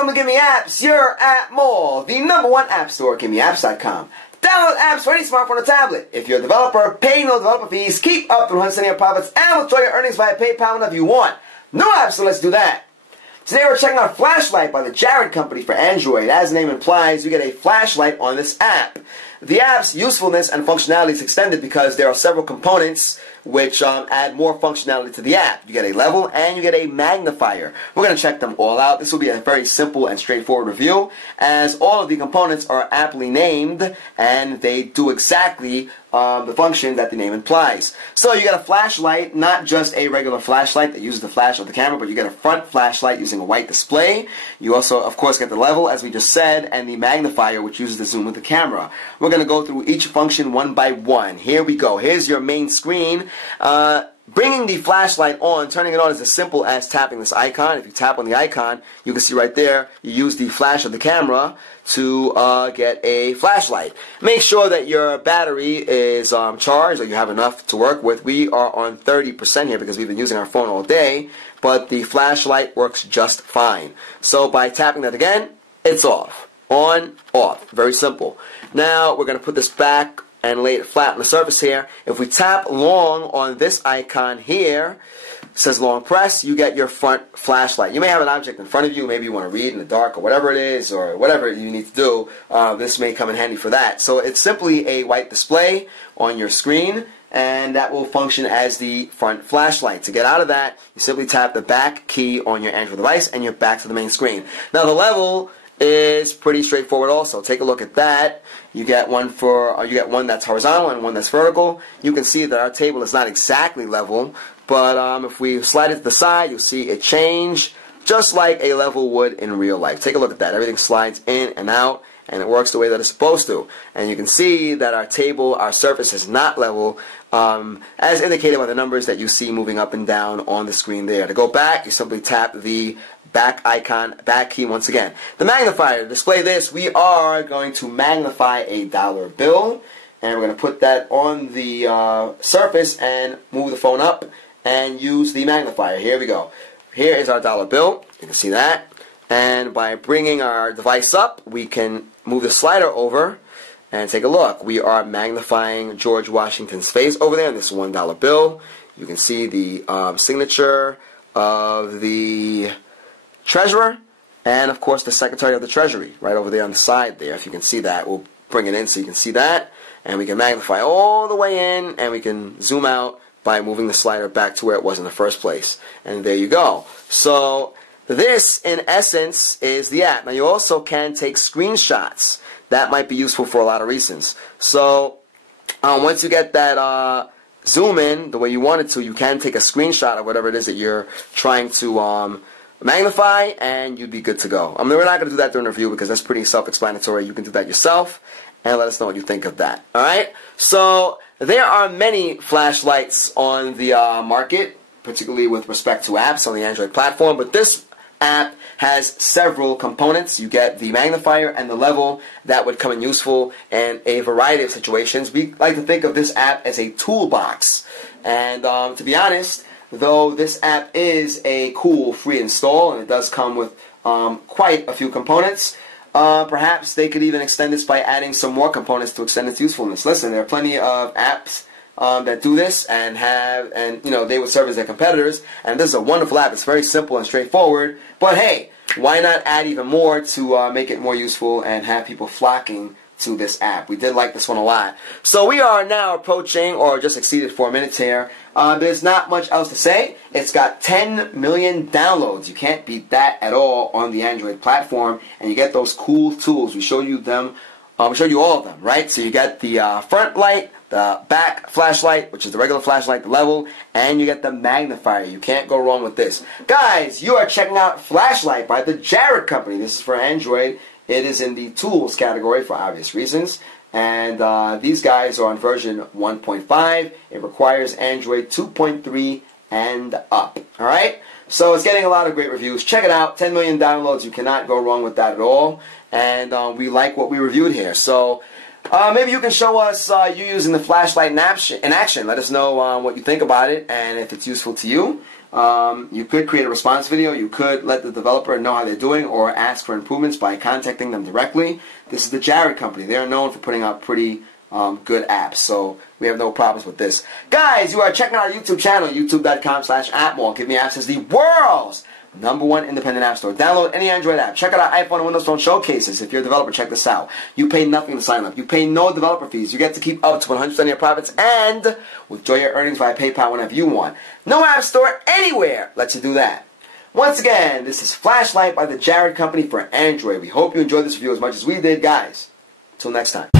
Welcome to GiveMeApps, your app mall, the #1 app store, GiveMeApps.com. Download apps for any smartphone or tablet. If you're a developer, pay no developer fees, keep up to 100% of your profits, and withdraw your earnings via PayPal whenever you want. No apps, so let's do that. Today we're checking out Flashlight by the Jared Company for Android. As the name implies, you get a flashlight on this app. The app's usefulness and functionality is extended because there are several components which add more functionality to the app. You get a level and you get a magnifier. We're going to check them all out. This will be a very simple and straightforward review, as all of the components are aptly named and they do exactly the function that the name implies. So you get a flashlight, not just a regular flashlight that uses the flash of the camera, but you get a front flashlight using a white display. You also, of course, get the level, as we just said, and the magnifier, which uses the zoom of the camera. We're going to go through each function one by one. Here we go. Here's your main screen. Bringing the flashlight on, turning it on is as simple as tapping this icon. If you tap on the icon, you can see right there, you use the flash of the camera to get a flashlight. Make sure that your battery is charged, or you have enough to work with. We are on 30% here because we've been using our phone all day, but the flashlight works just fine. So by tapping that again, it's off. On, off. Very simple. Now we're going to put this back and lay it flat on the surface here. If we tap long on this icon here, it says long press, you get your front flashlight. You may have an object in front of you, maybe you want to read in the dark or whatever it is, or whatever you need to do. This may come in handy for that. So it's simply a white display on your screen, and that will function as the front flashlight. To get out of that, you simply tap the back key on your Android device and you're back to the main screen. Now the level is pretty straightforward also. Take a look at that. You get one that's horizontal and one that's vertical. You can see that our table is not exactly level, but if we slide it to the side, you'll see it change just like a level would in real life. Take a look at that. Everything slides in and out, and it works the way that it's supposed to. And you can see that our table, our surface is not level, as indicated by the numbers that you see moving up and down on the screen there. To go back, you simply tap the back icon, back key once again. The magnifier, to display this, we are going to magnify a dollar bill, and we're going to put that on the surface and move the phone up and use the magnifier. Here we go. Here is our dollar bill. You can see that. And by bringing our device up, we can move the slider over and take a look. We are magnifying George Washington's face over there in this $1 bill. You can see the signature of the Treasurer, and of course the Secretary of the Treasury right over there on the side there. If you can see that, we'll bring it in so you can see that, and we can magnify all the way in, and we can zoom out by moving the slider back to where it was in the first place. And there you go. So this, in essence, is the app. Now you also can take screenshots. That might be useful for a lot of reasons. So once you get that zoom in the way you want it to, you can take a screenshot of whatever it is that you're trying to magnify, and you'd be good to go. I mean, we're not going to do that during the review because that's pretty self-explanatory. You can do that yourself, and let us know what you think of that. Alright? So there are many flashlights on the market, particularly with respect to apps on the Android platform, but this app has several components. You get the magnifier and the level that would come in useful in a variety of situations. We like to think of this app as a toolbox, and to be honest, though this app is a cool free install and it does come with quite a few components, perhaps they could even extend this by adding some more components to extend its usefulness. Listen, there are plenty of apps that do this and they would serve as their competitors, and this is a wonderful app. It's very simple and straightforward, but hey, why not add even more to make it more useful and have people flocking to this app? We did like this one a lot. So we are now approaching, or just exceeded 4 minutes here. There's not much else to say. It's got 10 million downloads. You can't beat that at all on the Android platform, and you get those cool tools. We showed you them. We showed you all of them, right? So you get the front light, the back flashlight, which is the regular flashlight, the level, and you get the magnifier. You can't go wrong with this. Guys, you are checking out Flashlight by the Jared Company. This is for Android. It is in the tools category for obvious reasons. And these guys are on version 1.5. It requires Android 2.3 and up. Alright? So it's getting a lot of great reviews. Check it out. 10 million downloads. You cannot go wrong with that at all. And we like what we reviewed here. So maybe you can show us you using the flashlight in action. Let us know what you think about it and if it's useful to you. You could create a response video. You could let the developer know how they're doing or ask for improvements by contacting them directly. This is the Jared company. They are known for putting out pretty good apps, so we have no problems with this. Guys, you are checking out our YouTube channel, youtube.com/appmall. GiveMeApps is the world's #1 independent app store. Download any Android app. Check out our iPhone and Windows Phone showcases. If you're a developer, check this out. You pay nothing to sign up. You pay no developer fees. You get to keep up to 100% of your profits and withdraw your earnings via PayPal whenever you want. No app store anywhere lets you do that. Once again, this is Flashlight by the Jared Company for Android. We hope you enjoyed this review as much as we did, guys. Until next time.